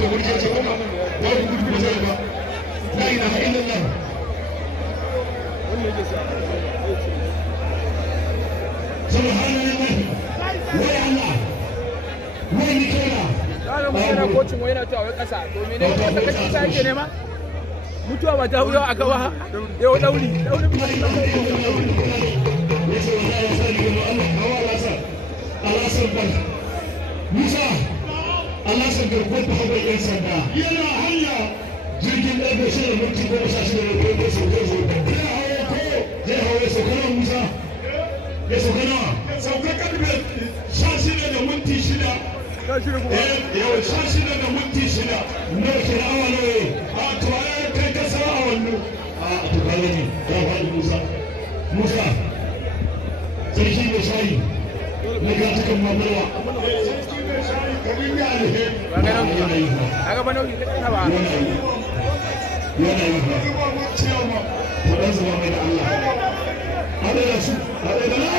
ka wurje ce kuma ba ku gudu ba zai ba la ilaha illallah subhanallah wai Allah wai ni kana kaga mun yana kocin wai yana cewa wai kasa to menene wata kace ta yake nema mutuwa ba ta huyo a gaba yau dauri Musa Allah san garkuwar da haɓar ‘yan sanda yana hanya jirgin ɗaya shi da minti 16 da kai da sauke su zai hawa sauka Musa ya sauka nawa sauka karfe 16 da minti 6 yawan 16 da minti 6 nawa ke da awa nawa a to ya kai kasa a wannan a to kaga ne ya faɗi Musa sarki mai shayi na gatakan mamarwa aga ba nauyi kana ba yana yi ba to dan zama mai da Allah hada da su hada da la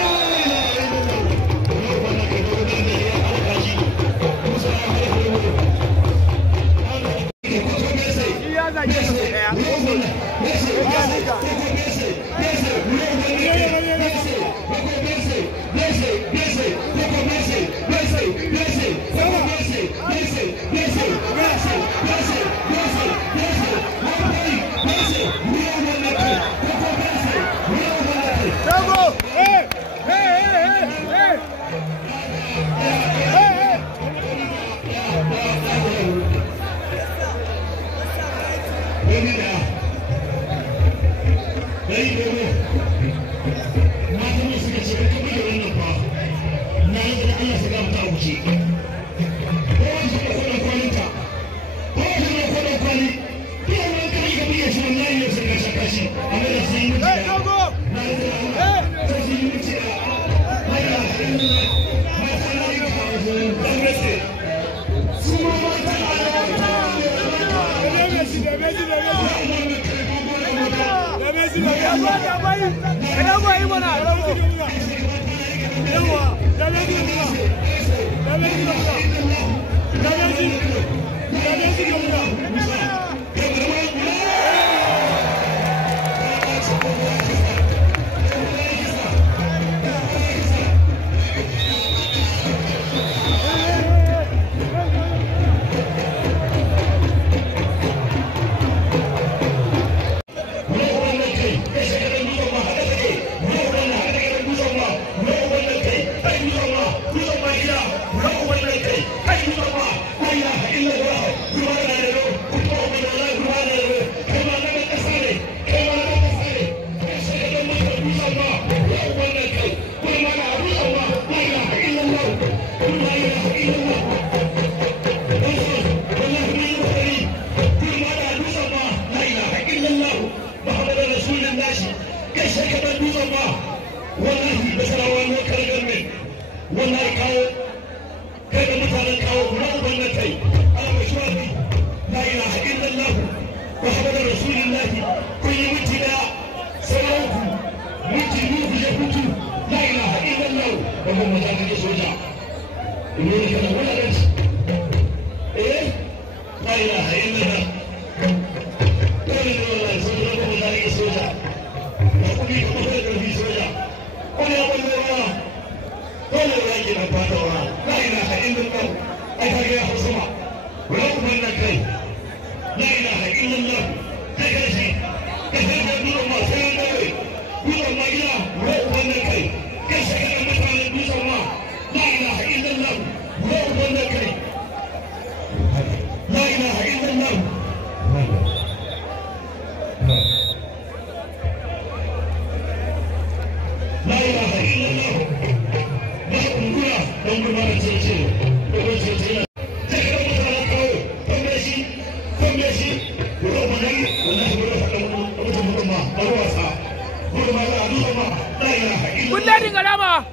Kullani galama.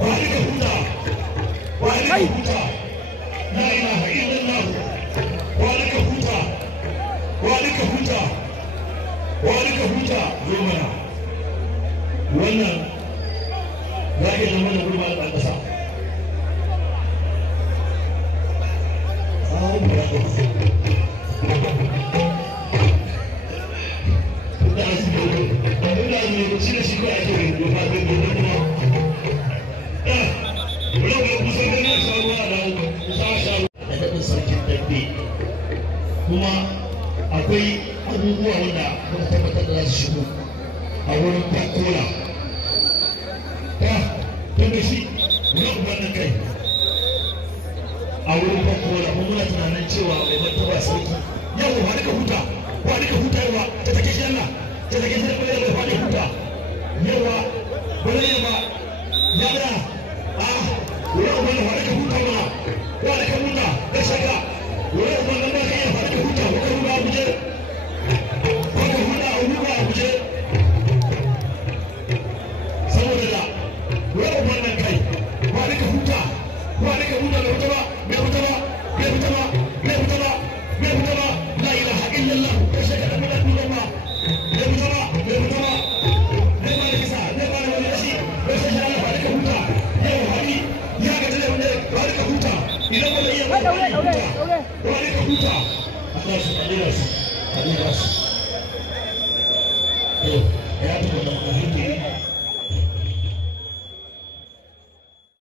Wani ka huta wannan za ka zama da gurba a ƙasa kuma akwai abubuwa wanda muka tabbatar da za su shigo a wurin kwakola tun da shi na ubannin kai a wurin kwakola kuma muna tunanin cewa mai martaba sarki yau ba duka huta ba duka huta yawa ta take shi Allah ta take shi da kuma yawa ba duka huta yawa ba zai yaba ya da wurin ubannin ba duka huta ba duka huta da shaka wurin ubannin ba kai ba duka huta ba duka huta a guje saboda da wani wannan kai ba duka huta bai huta ba la ilaha illallah ko sai ka da mutum ba bai huta ba ne ba da kisa ne ba da wani shi ko sai ka ba duka huta yau hali ya ga tare da ba duka huta idan ba da iya ba duka huta Allah su